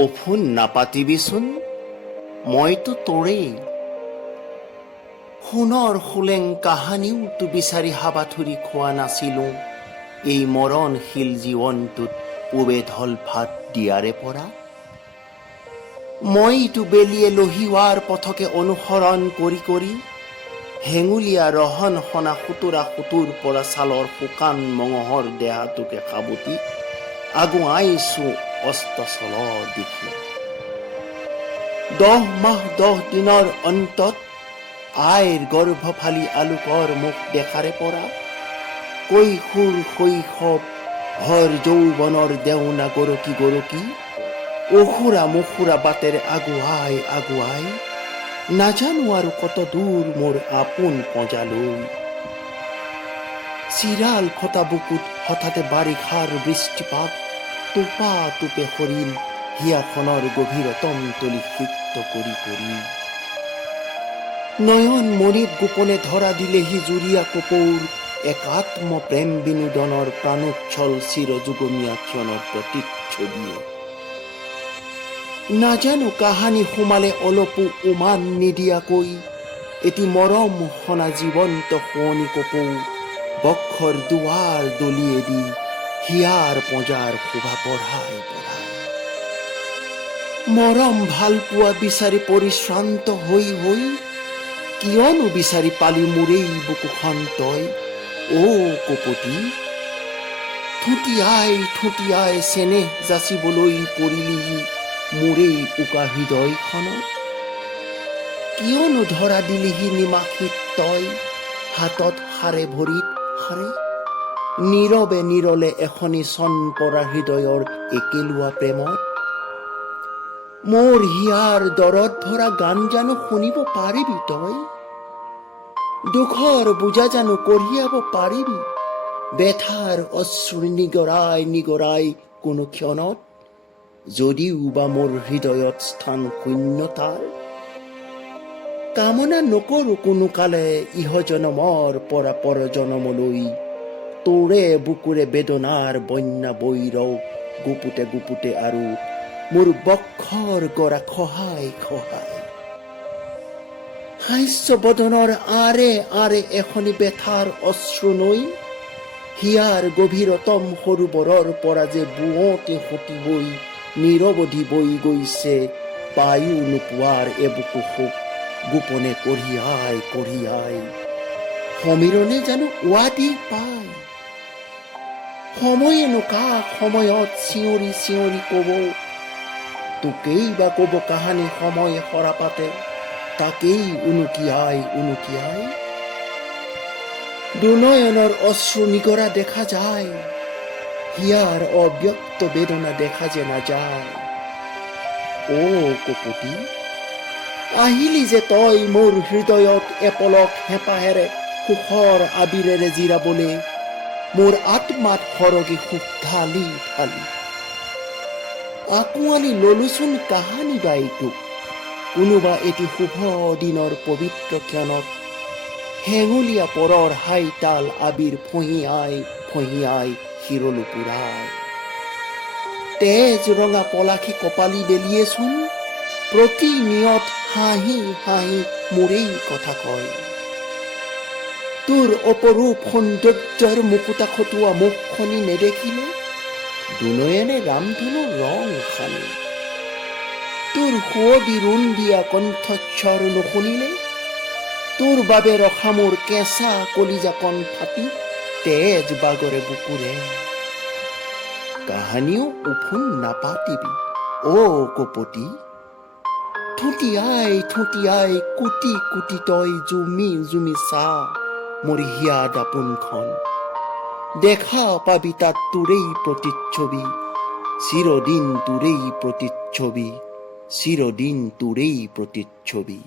অফোন নাপাতিবিচোন, মইতো তোৰেই। সোণৰ সোলেং কাহানিও তো বিচাৰি হাবাথুৰি খোৱা নাছিলো এই মৰণশীল জীৱনটোত পূবে ঢল ভাত দিয়াৰে পৰা। মইতো বেলিয়ে লহিওৱাৰ পথকে অনুসৰণ কৰি কৰি হেঙুলীয়া ৰহন সনা সুতুৰা সুতুৰ পৰা ছালৰ শুকান মঙহৰ দেহাটোকে সাবটি আগুৱাইছো অস্তচলৰ দিশে। 10 মাহ 10 দিনৰ অন্তত আইৰ গৰ্ভফালি আলোকৰ মুখ দেখাৰে পৰা কৈশোৰ শৈশৱ ভৰ যৌৱনৰ দেওনা গৰকি গৰকি অসুৰা মুসুৰা বাটেৰে আগুৱাই আগুৱাই নাজানো আৰু কত দূৰ মোৰ আপোন পঁজালৈ। চিৰাল ফটা বুকুত হঠাতে বাৰিষাৰ বৃষ্টিপাত টোপা টোপে সৰিল হিয়াখনৰ গভীৰতম তলি সিক্ত কৰি কৰি। নয়ন মণিত গোপনে ধৰা দিলেহি জুৰীয়া কপৌৰ একাত্ম প্ৰেম বিনোদনৰ প্ৰাণোচ্ছল চিৰযুগমীয়া ক্ষণৰ প্ৰতিচ্ছবিয়ে। নাজানো কাহানি সোমালে অলপো উমান নিদিয়াকৈ এটি মৰম সনা জীৱন্ত শুৱনি কপৌ বক্ষৰ দুৱাৰ দলিয়ে দি হিয়াৰ পঁজাৰ শোভা বঢ়াই বঢ়াই। মৰম ভাল পোৱা বিচাৰি পৰিশ্ৰান্ত হৈ হৈ কিয়নো বিচাৰি পালি মোৰেই বুকুখন তই অ কপতি। থুটিয়াই চেনেহ যাচিবলৈ পৰিলিহি মোৰেই উকা হৃদয়খনত। কিয়নো ধৰা দিলিহি নিমাখিত তই হাতত হাৰে ভৰিত হাৰে। নীৰৱে নিৰলে এখনি চন পৰা হৃদয়ৰ একেলোৱা প্ৰেমত। মোৰ হিয়াৰ দৰত ভৰা গান জানো শুনিব পাৰিবি তই? দুখৰ বোজা জানো কঢ়িয়াব পাৰিবি বেথাৰ অশ্ৰু নিগৰাই নিগৰাই কোনো ক্ষণত? যদিও বা মোৰ হৃদয়ত স্থান শূন্যতাৰ। কামনা নকৰো কোনো কালে ইহ জনমৰ পৰা পৰ জনমলৈ তোৰে বুকুৰে বেদনাৰ বন্যা বৈৰৱ গুপুতে গুপুতে আৰু মোৰ বক্ষৰ গৰা খহাই খহাই। হাস্য বদনৰ আৰে আৰে এখনি বেথাৰ অশ্ৰু নৈ হিয়াৰ গভীৰতম সৰোবৰৰ পৰা যে বুৱতে সুতি হৈ নিৰৱধি বৈ গৈছে পায়ো নোপোৱাৰ এবুকু সুখ গোপনে কঢ়িয়াই কঢ়িয়াই। সমীৰণে জানো উৱাদি পায়। সময়েনো কাক সময়ত চিঞৰি চিঞৰি কব তোকেই বা কব কাহানি সময় সৰাপাতে তাকেই উনুকিয়াই উনুকিয়াই। দুনয়নৰ অশ্ৰু নিগৰা দেখা যায় হিয়াৰ অব্যক্ত বেদনা দেখা যে নাযায়। অ কপতি আহিলি যে তই মোৰ হৃদয়ত এপলক হেঁপাহেৰে সুখৰ আবিৰেৰে জিৰাবলে মোৰ আত্মাত সৰগী সুখ ঢালি ঢালি। আঁকোৱালি ললোচোন কাহানি বা এইটো কোনোবা এটি শুভ দিনৰ পবিত্ৰ ক্ষণত হেঙুলীয়া পৰৰ হাই তাল আবিৰ ফঁহিয়াই ফঁহিয়াই শিৰলো পুৰাই। তেজ ৰঙা পলাশী কপালি বেলিয়েচোন প্ৰতিনিয়ত হাঁহি হাঁহি মোৰেই কথা কয়। তোৰ অপৰূপ সৌন্দৰ্যৰ মুকুতা খটোৱা মুখখনি নেদেখিলে দুনয়নে ৰামধনু ৰং সানে। তোৰ সুৱদি ৰোণ দিয়া কণ্ঠস্বৰ নুশুনিলে তোৰ বাবে ৰখা মোৰ কেঁচা কলিজাকণ ফাটি তেজ বাগৰে বুকুৰে। কাহানিও উফোন নাপাতিবি অ কপতি। থুটিয়াই কুটি কুটি তই জুমি জুমি চা মোৰ হিয়া দাপোনখন। দেখা পাবি তাত তোৰেই প্ৰতিচ্ছবি চিৰদিন তোৰেই প্ৰতিচ্ছবি চিৰদিন তোৰেই প্ৰতিচ্ছবি।